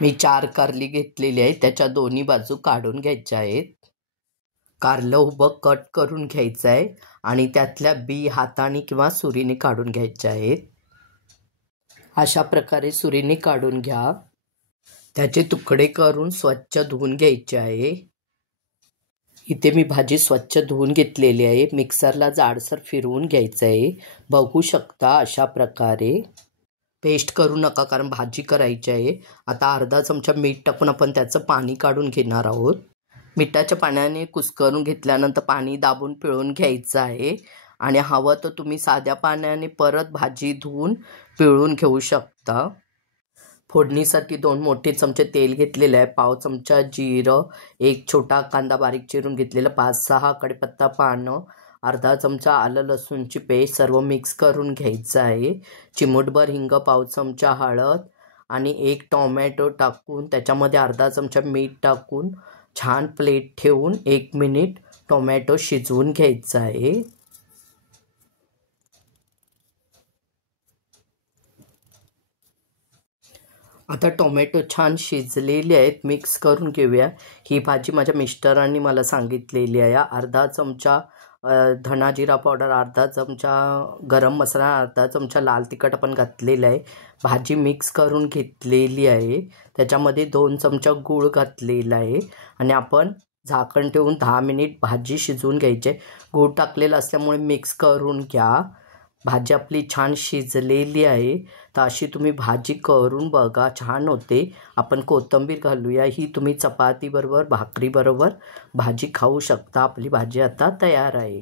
मी 4 कारली घेतलेली आहे. त्याच्या दोन्ही बाजू काढून घ्यायच्या आहेत. कारलं उभं कट करून घ्यायचं आहे आणि त्यातल्या बी हाताने किंवा सुरीने काढून घ्यायच्या आहेत. अशा प्रकारे सुरीने काढून घ्या. त्याचे तुकडे करून स्वच्छ धुवून घ्यायचे आहे. इथे मी भाजी स्वच्छ धुवून घेतलेली आहे. मिक्सरला जाडसर फिरवून घ्यायचं आहे. बघू शकता अशा प्रकारे. पेस्ट करू नका कारण भाजी करायची आहे. आता अर्धा चमचा मीठ टाकून आपण त्याचं पाणी काढून घेणार आहोत. मिठाच्या पाण्याने कुस्करून घेतल्यानंतर पाणी दाबून पिळून घ्यायचं आहे आणि हवं तर तुम्ही साध्या पाण्याने परत भाजी धुवून पिळून घेऊ शकता. फोडणीसाठी 2 मोठे चमचे तेल घेतलेले आहे. पाव चमचा जिरं, 1 छोटा कांदा बारीक चिरून घेतलेला, 5-6 कढीपत्ता पानं, अर्धा चमचा आलं लसूणची पेस्ट सर्व मिक्स करून घ्यायचं आहे. चिमूटभर हिंग, पाव चमचा हळद आणि 1 टोमॅटो टाकून त्याच्यामध्ये अर्धा चमचा मीठ टाकून छान प्लेट ठेवून 1 मिनिट टोमॅटो शिजवून घ्यायचा आहे. आता टोमॅटो छान शिजलेले आहेत. मिक्स करून घेऊया. ही भाजी माझ्या मिस्टरांनी मला सांगितलेली आहे. अर्धा चमचा धना जिरा पावडर, अर्धा चमचा गरम मसाला, अर्धा चमचा लाल तिखट आपण घातलेलं आहे. भाजी मिक्स करून घेतलेली आहे. त्याच्यामध्ये 2 चमचा गूळ घातलेला आहे आणि आपण झाकण ठेवून 10 मिनिट भाजी शिजवून घ्यायची आहे. गूळ टाकलेला असल्यामुळे मिक्स करून घ्या. भाजी आपली छान शिजलेली आहे. तर अशी तुम्ही भाजी करून बघा, छान होते. आपण कोथिंबीर घालूया. ही तुम्ही चपातीबरोबर, भाकरीबरोबर भाजी खाऊ शकता. आपली भाजी आता तयार आहे.